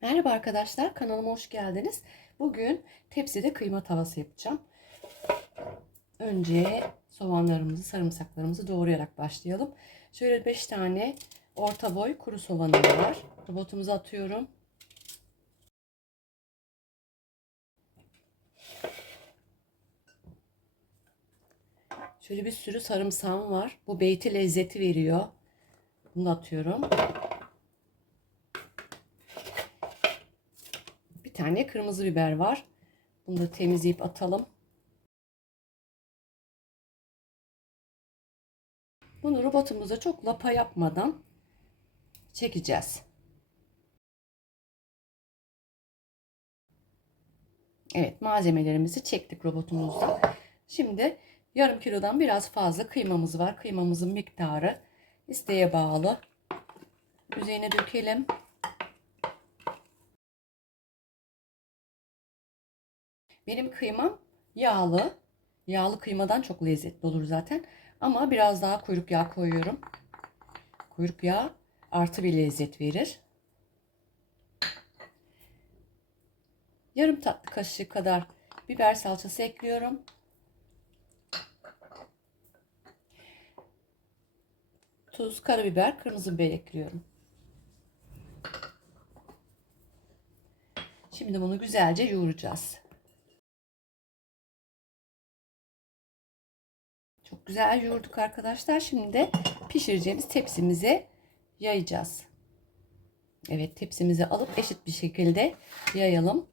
Merhaba arkadaşlar, kanalıma hoş geldiniz. Bugün tepside kıyma tavası yapacağım. Önce soğanlarımızı, sarımsaklarımızı doğrayarak başlayalım. Şöyle 5 tane orta boy kuru soğanım var. Robotumuza atıyorum. Şöyle bir sürü sarımsağım var. Bu beyti lezzeti veriyor. Bunu da atıyorum. Tane kırmızı biber var. Bunu da temizleyip atalım. Bunu robotumuza çok lapa yapmadan çekeceğiz. Evet malzemelerimizi çektik robotumuzda. Şimdi yarım kilodan biraz fazla kıymamız var. Kıymamızın miktarı isteğe bağlı. Üzerine dökelim. Benim kıymam yağlı. Yağlı kıymadan çok lezzetli olur zaten. Ama biraz daha kuyruk yağı koyuyorum. Kuyruk yağı artı bir lezzet verir. Yarım tatlı kaşığı kadar biber salçası ekliyorum. Tuz, karabiber, kırmızı biber ekliyorum. Şimdi bunu güzelce yoğuracağız. Güzel yoğurduk arkadaşlar. Şimdi de pişireceğimiz tepsimize yayacağız. Evet tepsimizi alıp eşit bir şekilde yayalım.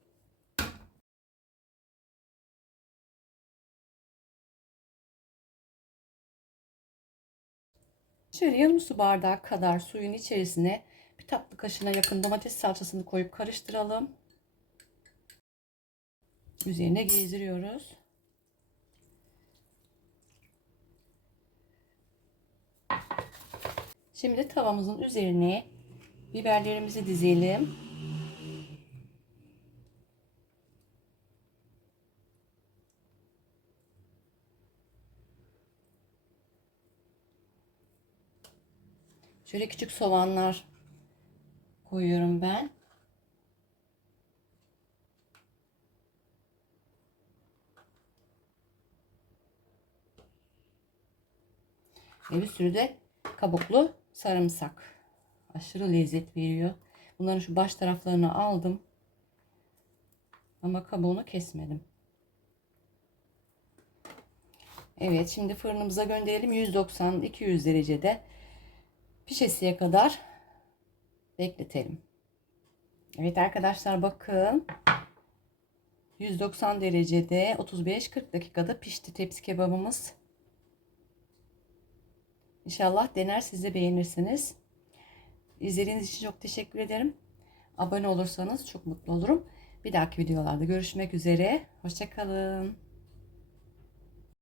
Şöyle yarım su bardağı kadar suyun içerisine bir tatlı kaşığına yakın domates salçasını koyup karıştıralım. Üzerine gezdiriyoruz. Şimdi tavamızın üzerine biberlerimizi dizelim. Şöyle küçük soğanlar koyuyorum ben. Ve bir sürü de kabuklu sarımsak. Aşırı lezzet veriyor. Bunların şu baş taraflarını aldım. Ama kabuğunu kesmedim. Evet şimdi fırınımıza gönderelim. 190-200 derecede pişesiye kadar bekletelim. Evet arkadaşlar bakın. 190 derecede 35-40 dakikada pişti tepsi kebabımız. İnşallah dener siz de beğenirsiniz. İzlediğiniz için çok teşekkür ederim. Abone olursanız çok mutlu olurum. Bir dahaki videolarda görüşmek üzere. Hoşçakalın.